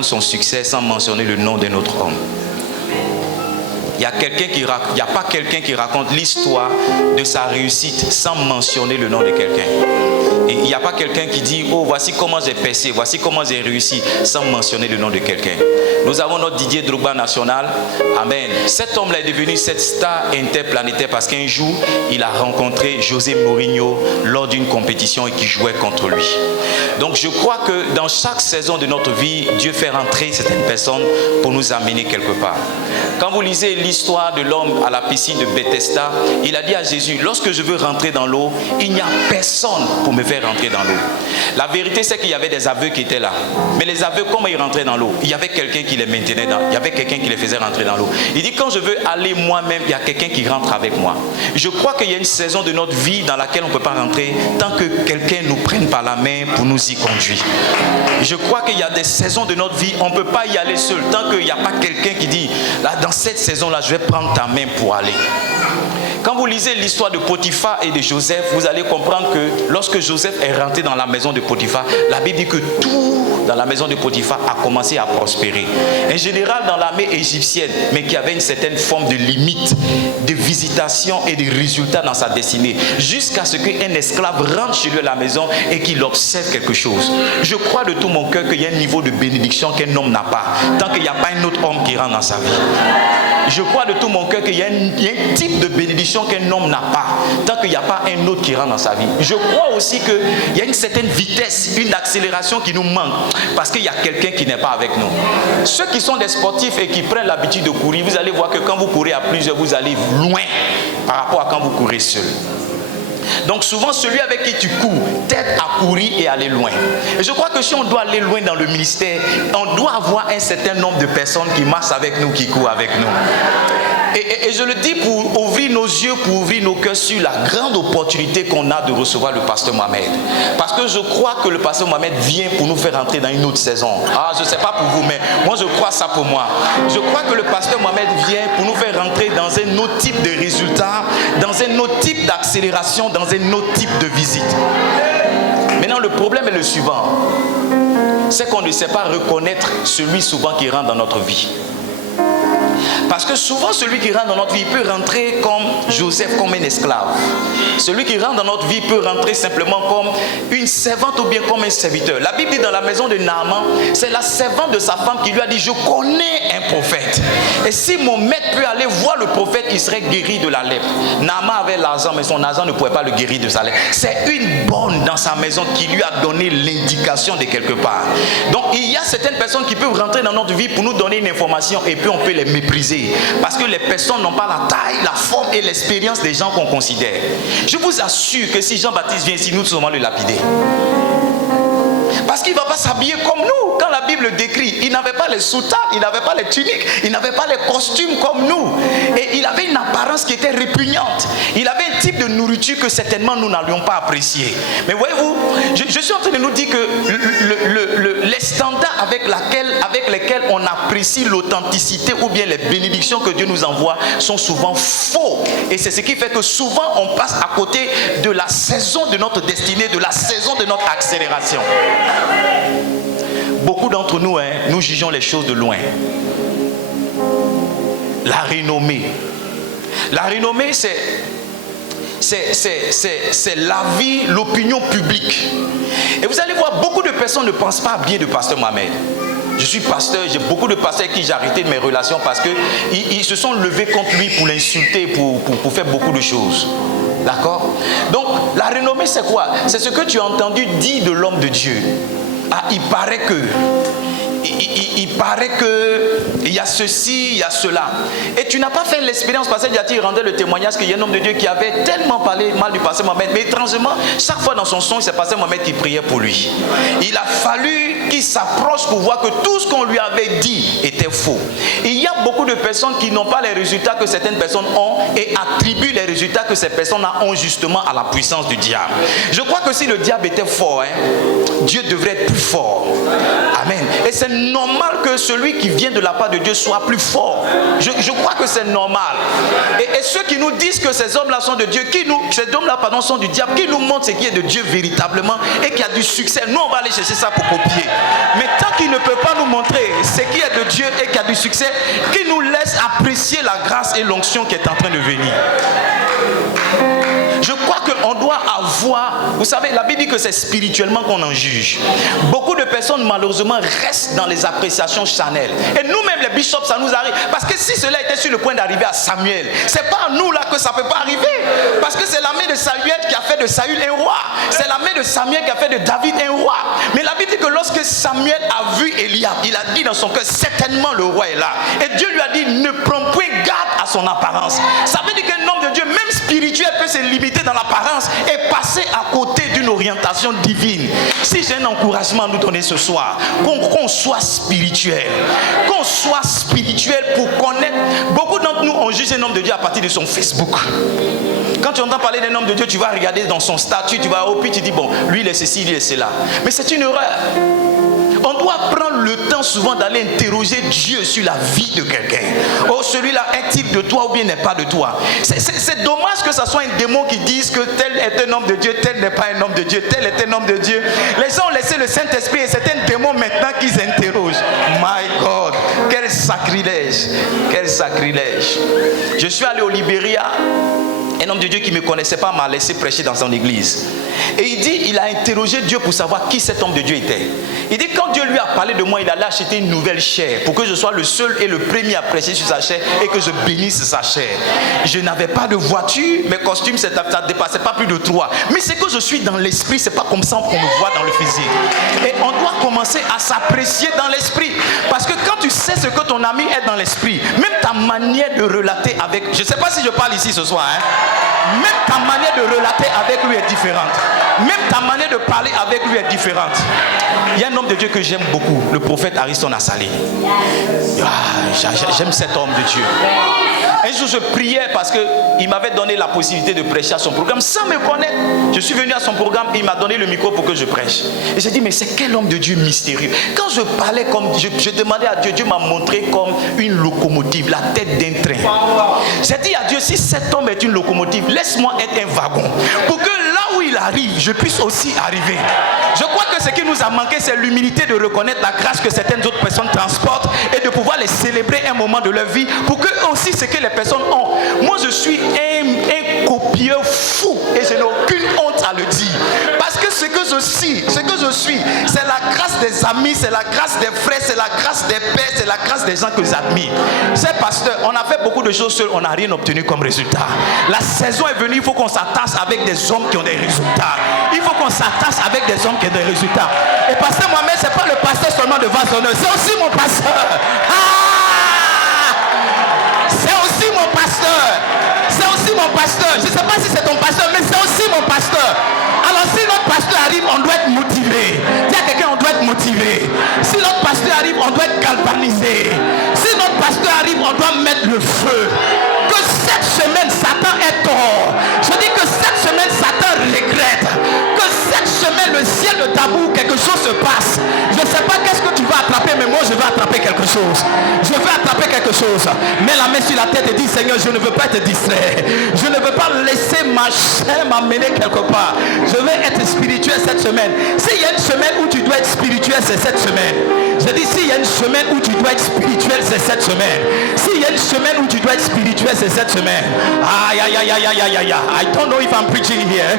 raconte son succès sans mentionner le nom d'un autre homme. Il n'y a pas quelqu'un qui raconte l'histoire de sa réussite sans mentionner le nom de quelqu'un. Et il n'y a pas quelqu'un qui dit, oh, voici comment j'ai percé, voici comment j'ai réussi, sans mentionner le nom de quelqu'un. Nous avons notre Didier Drogba national. Amen. Cet homme-là est devenu cette star interplanétaire parce qu'un jour, il a rencontré José Mourinho lors d'une compétition et qui jouait contre lui. Donc je crois que dans chaque saison de notre vie, Dieu fait rentrer certaines personnes pour nous amener quelque part. Quand vous lisez l'histoire de l'homme à la piscine de Bethesda, il a dit à Jésus, lorsque je veux rentrer dans l'eau, il n'y a personne pour me faire rentrer dans l'eau. La vérité, c'est qu'il y avait des aveugles qui étaient là. Mais les aveugles, comment ils rentraient dans l'eau? Il y avait quelqu'un qui les maintenait il y avait quelqu'un qui les faisait rentrer dans l'eau. Il dit, quand je veux aller moi-même, il y a quelqu'un qui rentre avec moi. Je crois qu'il y a une saison de notre vie dans laquelle on ne peut pas rentrer tant que quelqu'un nous prenne par la main pour nous y conduire. Je crois qu'il y a des saisons de notre vie, on ne peut pas y aller seul tant qu'il n'y a pas quelqu'un qui dit, là, dans cette saison-là, je vais prendre ta main pour aller. Quand vous lisez l'histoire de Potiphar et de Joseph, vous allez comprendre que lorsque Joseph est rentré dans la maison de Potiphar, la Bible dit que tout dans la maison de Potiphar a commencé à prospérer. Un général dans l'armée égyptienne, mais qui avait une certaine forme de limite, de visitation et de résultats dans sa destinée, jusqu'à ce qu'un esclave rentre chez lui à la maison et qu'il observe quelque chose. Je crois de tout mon cœur qu'il y a un niveau de bénédiction qu'un homme n'a pas, tant qu'il n'y a pas un autre homme qui rentre dans sa vie. Je crois de tout mon cœur qu'il y a un type de bénédiction qu'un homme n'a pas, tant qu'il n'y a pas un autre qui rentre dans sa vie. Je crois aussi qu'il y a une certaine vitesse, une accélération qui nous manque, parce qu'il y a quelqu'un qui n'est pas avec nous. Ceux qui sont des sportifs et qui prennent l'habitude de courir, vous allez voir que quand vous courez à plusieurs, vous allez loin par rapport à quand vous courez seul. Donc souvent celui avec qui tu cours t'aide à courir et aller loin. Et je crois que si on doit aller loin dans le ministère, on doit avoir un certain nombre de personnes qui marchent avec nous, qui courent avec nous. Et je le dis pour ouvrir nos yeux, pour ouvrir nos cœurs sur la grande opportunité qu'on a de recevoir le pasteur Mohamed. Parce que je crois que le pasteur Mohamed vient pour nous faire entrer dans une autre saison. Ah, je ne sais pas pour vous, mais moi je crois ça pour moi. Je crois que le pasteur Mohamed vient pour nous faire entrer dans un autre type de résultat, dans un autre type d'accélération, dans un autre type de visite. Maintenant, le problème est le suivant. C'est qu'on ne sait pas reconnaître celui souvent qui rentre dans notre vie. Parce que souvent, celui qui rentre dans notre vie peut rentrer comme Joseph, comme un esclave. Celui qui rentre dans notre vie peut rentrer simplement comme une servante ou bien comme un serviteur. La Bible dit dans la maison de Naaman, c'est la servante de sa femme qui lui a dit, je connais un prophète. Et si mon maître peut aller voir le prophète, il serait guéri de la lèpre. Naaman avait l'argent, mais son argent ne pouvait pas le guérir de sa lèpre. C'est une bonne dans sa maison qui lui a donné l'indication de quelque part. Donc, il y a certaines personnes qui peuvent rentrer dans notre vie pour nous donner une information et puis on peut les mépriser. Parce que les personnes n'ont pas la taille, la forme et l'expérience des gens qu'on considère. Je vous assure que si Jean-Baptiste vient ici, nous devons le lapider. Parce qu'il ne va pas s'habiller comme nous. Quand la Bible décrit, il n'avait pas les soutanes, il n'avait pas les tuniques, il n'avait pas les costumes comme nous. Et il avait une apparence qui était répugnante. Il avait un type de nourriture que certainement nous n'allions pas apprécier. Mais voyez-vous, je suis en train de nous dire que les standards avec lesquels on apprécie l'authenticité ou bien les bénédictions que Dieu nous envoie sont souvent faux. Et c'est ce qui fait que souvent on passe à côté de la saison de notre destinée, de la saison de notre accélération. Beaucoup d'entre nous, nous jugeons les choses de loin. La renommée. La renommée, c'est l'avis, l'opinion publique. Et vous allez voir, beaucoup de personnes ne pensent pas bien de pasteur Mohamed. Je suis pasteur, j'ai beaucoup de pasteurs avec qui j'ai arrêté mes relations parce qu'ils se sont levés contre lui pour l'insulter, pour faire beaucoup de choses. D'accord? Donc, la renommée, c'est quoi? C'est ce que tu as entendu dire de l'homme de Dieu. Ah, il paraît que il y a ceci, il y a cela. Et tu n'as pas fait l'expérience, parce que il rendait le témoignage qu'il y a un homme de Dieu qui avait tellement parlé mal du pasteur Mohamed, mais étrangement, chaque fois dans son son, c'est pasteur Mohamed qui priait pour lui. Il a fallu qu'il s'approche pour voir que tout ce qu'on lui avait dit était faux. Il y a beaucoup de personnes qui n'ont pas les résultats que certaines personnes ont et attribuent les résultats que ces personnes ont justement à la puissance du diable. Je crois que si le diable était fort, Dieu devrait être plus fort. Amen. Et c'est normal que celui qui vient de la part de Dieu soit plus fort. Je crois que c'est normal. Et ceux qui nous disent que ces hommes-là sont de Dieu, ces hommes-là sont du diable, qui nous montrent ce qui est de Dieu véritablement et qui a du succès. Nous, on va aller chercher ça pour copier. Mais tant qu'il ne peut pas nous montrer, a du succès, qui nous laisse apprécier la grâce et l'onction qui est en train de venir. Je crois qu'on doit avoir, vous savez, la Bible dit que c'est spirituellement qu'on en juge. Beaucoup de personnes malheureusement restent dans les appréciations charnelles. Et nous-mêmes les bishops, ça nous arrive. Parce que si cela était sur le point d'arriver à Samuel, c'est pas à nous là que ça ne peut pas arriver. Parce que c'est la main de Samuel qui a fait de Saül un roi. C'est la main de Samuel qui a fait de David un roi. Mais la Bible dit que lorsque Samuel a vu Eliab, il a dit dans son cœur, certainement le roi est là. Et Dieu lui a dit, ne prends point garde à son apparence. Ça veut dire qu'un homme de Dieu, même spirituel, peut se limiter dans l'apparence et passer à côté d'une orientation divine. Si j'ai un encouragement à nous donner ce soir, qu'on soit spirituel, pour connaître. Beaucoup d'entre nous ont jugé un homme de Dieu à partir de son Facebook. Quand tu entends parler d'un homme de Dieu, tu vas regarder dans son statut, tu vas au puis tu dis bon, lui il est ceci, lui il est cela. Mais c'est une erreur. On doit prendre le temps souvent d'aller interroger Dieu sur la vie de quelqu'un. Oh, celui-là est-il de toi ou bien n'est pas de toi? C'est dommage que ce soit un démon qui dise que tel est un homme de Dieu, tel n'est pas un homme de Dieu, tel est un homme de Dieu. Les gens ont laissé le Saint-Esprit et c'est un démon maintenant qu'ils interrogent. My God, quel sacrilège, quel sacrilège. Je suis allé au Libéria. Un homme de Dieu qui ne me connaissait pas m'a laissé prêcher dans son église. Et il a interrogé Dieu pour savoir qui cet homme de Dieu était. Il dit quand Dieu lui a parlé de moi, il allait acheter une nouvelle chair pour que je sois le seul et le premier à prêcher sur sa chair et que je bénisse sa chair. Je n'avais pas de voiture, mes costumes, ça ne dépassait pas plus de 3. Mais c'est que je suis dans l'esprit, c'est pas comme ça qu'on me voit dans le physique. Et on doit commencer à s'apprécier dans l'esprit. Parce que quand tu sais ce que ton ami est dans l'esprit, même ta manière de relater avec... Je ne sais pas si je parle ici ce soir, hein? Même ta manière de relater avec lui est différente. Même ta manière de parler avec lui est différente. Il y a un homme de Dieu que j'aime beaucoup, le prophète Ariston Assalé. J'aime cet homme de Dieu. Un jour je priais parce qu'il m'avait donné la possibilité de prêcher à son programme sans me connaître. Je suis venu à son programme et il m'a donné le micro pour que je prêche. Et j'ai dit mais c'est quel homme de Dieu mystérieux. Quand je parlais comme je demandais à Dieu, Dieu m'a montré comme une locomotive, la tête d'un train. J'ai dit à Dieu, si cet homme est une locomotive, laisse-moi être un wagon pour que là où il arrive, je puisse aussi arriver. Je crois que ce qui nous a manqué, c'est l'humilité de reconnaître la grâce que certaines autres personnes transportent et de pouvoir les célébrer un moment de leur vie pour que aussi ce que les personnes ont. Moi, je suis un copieur fou et je n'ai aucune honte à le dire. Parce que ce que je suis, c'est la grâce des amis, c'est la grâce des frères, c'est la grâce des pères, c'est la grâce des gens que j'admire. C'est pasteur, on a fait beaucoup de choses seuls, on n'a rien obtenu comme résultat. La saison est venue, il faut qu'on s'attache avec des hommes qui ont des résultats. Il faut qu'on s'attache avec des hommes qui ont des résultats. Et pasteur Mohamed, c'est pas le pasteur seulement de Vase d'Honneur, c'est aussi mon pasteur. C'est aussi mon pasteur. C'est aussi mon pasteur. Je ne sais pas si c'est ton pasteur, mais c'est aussi mon pasteur. Alors si notre pasteur arrive, on doit être motivé. Dis à quelqu'un, on doit être motivé. Si notre pasteur arrive, on doit être galvanisé. Si notre pasteur arrive, on doit mettre le feu. Que cette semaine, Satan est tort. Je dis que cette semaine, Satan regrette. Que cette semaine, le ciel de tabou, quelque chose se passe. Je ne sais pas qu'est-ce que tu vas attraper, mais moi, je vais attraper quelque chose. Je vais attraper quelque chose. Mets la main sur la tête et dis, Seigneur, je ne veux pas être distrait. Je ne veux pas laisser ma chair m'amener quelque part. Je veux être spirituel cette semaine. S'il y a une semaine où tu dois être spirituel, c'est cette semaine. Je dis, s'il y a une semaine où tu dois être spirituel, c'est cette semaine. S'il y a une semaine où tu dois être spirituel, c'est cette semaine. I don't know if I'm preaching here.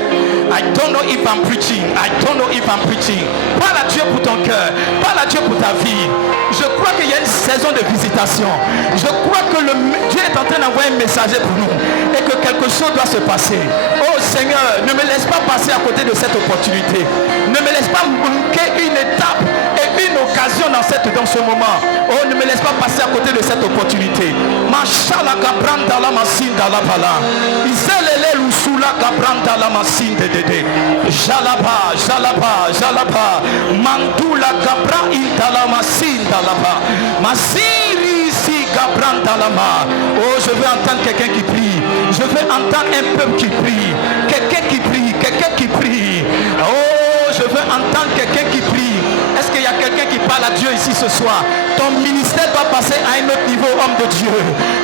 I don't know if I'm preaching. I don't know if I'm preaching. Parle à Dieu pour ton cœur. Parle à Dieu pour ta vie. Je crois qu'il y a une saison de visitation. Je crois que Dieu est en train d'envoyer un messager pour nous. Et que quelque chose doit se passer. Oh Seigneur, ne me laisse pas passer à côté de cette opportunité. Ne me laisse pas manquer une étape et une occasion dans ce moment. Oh, ne me laisse pas passer à côté de cette opportunité. Mashallah gabranda la masinda la bala. Iselele lusula gabranda la masinde dede. Jalaba, jalaba, jalaba. Mandula gabra inda la masinda la ba. Masiri si gabranda la ma. Oh, je veux entendre quelqu'un qui prie. Je veux entendre un peuple qui prie. Quelqu'un qui prie, quelqu'un qui prie. Oh, je veux entendre quelqu'un qui prie. Est-ce qu'il y a quelqu'un qui parle à Dieu ici ce soir? Ton ministère doit passer à un autre niveau, homme de Dieu.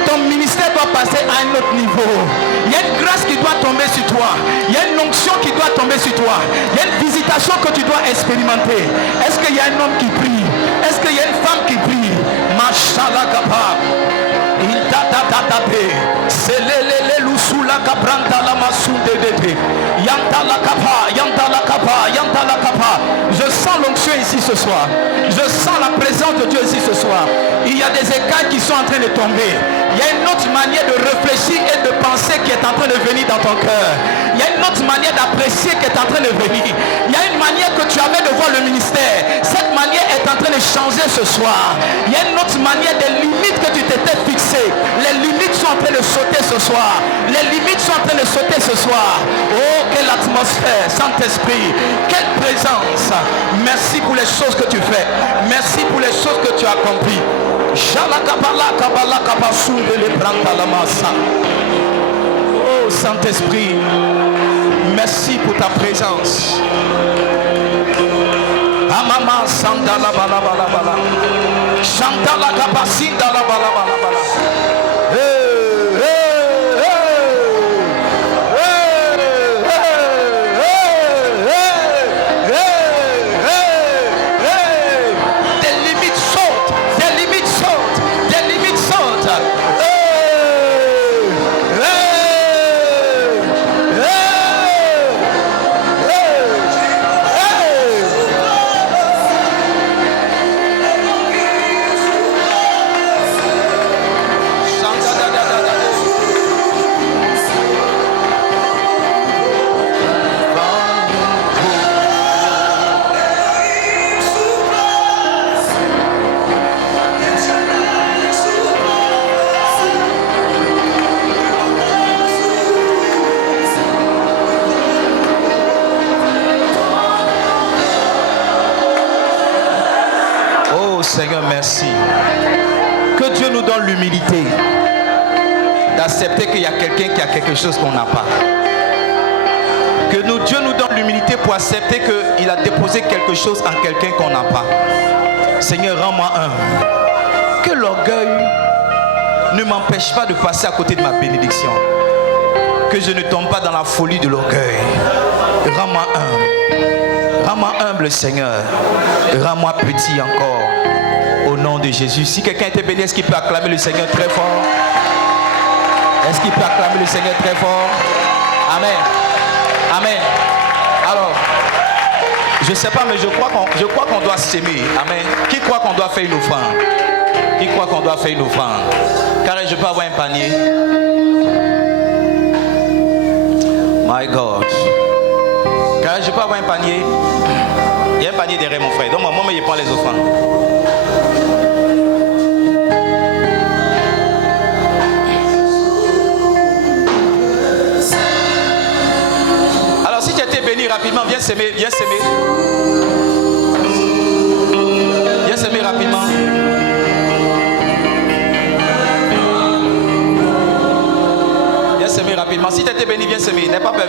Ton ministère doit passer à un autre niveau. Il y a une grâce qui doit tomber sur toi. Il y a une onction qui doit tomber sur toi. Il y a une visitation que tu dois expérimenter. Est-ce qu'il y a un homme qui prie? Est-ce qu'il y a une femme qui prie? Mashallah Je sens l'onction ici ce soir. Je sens la présence de Dieu ici ce soir. Il y a des écailles qui sont en train de tomber. Il y a une autre manière de réfléchir et de penser qui est en train de venir dans ton cœur. Il y a une autre manière d'apprécier qui est en train de venir. Il y a une manière que tu avais de voir le ministère. Cette manière est en train de changer ce soir. Il y a une autre manière, des limites que tu t'étais fixé. Les limites sont en train de sauter ce soir. Les limites sont en train de sauter ce soir. Oh, quelle atmosphère, Saint-Esprit. Quelle présence. Merci pour les choses que tu fais. Merci pour les choses que tu as accomplies. Oh Saint-Esprit, merci pour ta présence. Amama sandala bala bala bala. Chantala kapasinda la bala bala bala. Seigneur, merci. Que Dieu nous donne l'humilité d'accepter qu'il y a quelqu'un qui a quelque chose qu'on n'a pas. Que Dieu nous donne l'humilité pour accepter qu'il a déposé quelque chose en quelqu'un qu'on n'a pas. Seigneur, rends-moi humble. Que l'orgueil ne m'empêche pas de passer à côté de ma bénédiction. Que je ne tombe pas dans la folie de l'orgueil. Rends-moi humble. Rends-moi humble, Seigneur. Rends-moi petit encore. Au nom de Jésus. Si quelqu'un était béni, est-ce qu'il peut acclamer le Seigneur très fort? Est-ce qu'il peut acclamer le Seigneur très fort? Amen. Amen. Alors, je ne sais pas, mais je crois qu'on doit s'aimer. Amen. Qui croit qu'on doit faire une offrande? Qui croit qu'on doit faire une offrande? Car je peux avoir un panier. My God. Car je peux avoir un panier. Il y a un panier derrière mon frère. Donc moi, je prends les offrandes. Rapidement, viens s'aimer, viens s'aimer. Viens s'aimer rapidement. Viens s'aimer rapidement. Si tu étais béni, viens s'aimer. N'aie pas peur.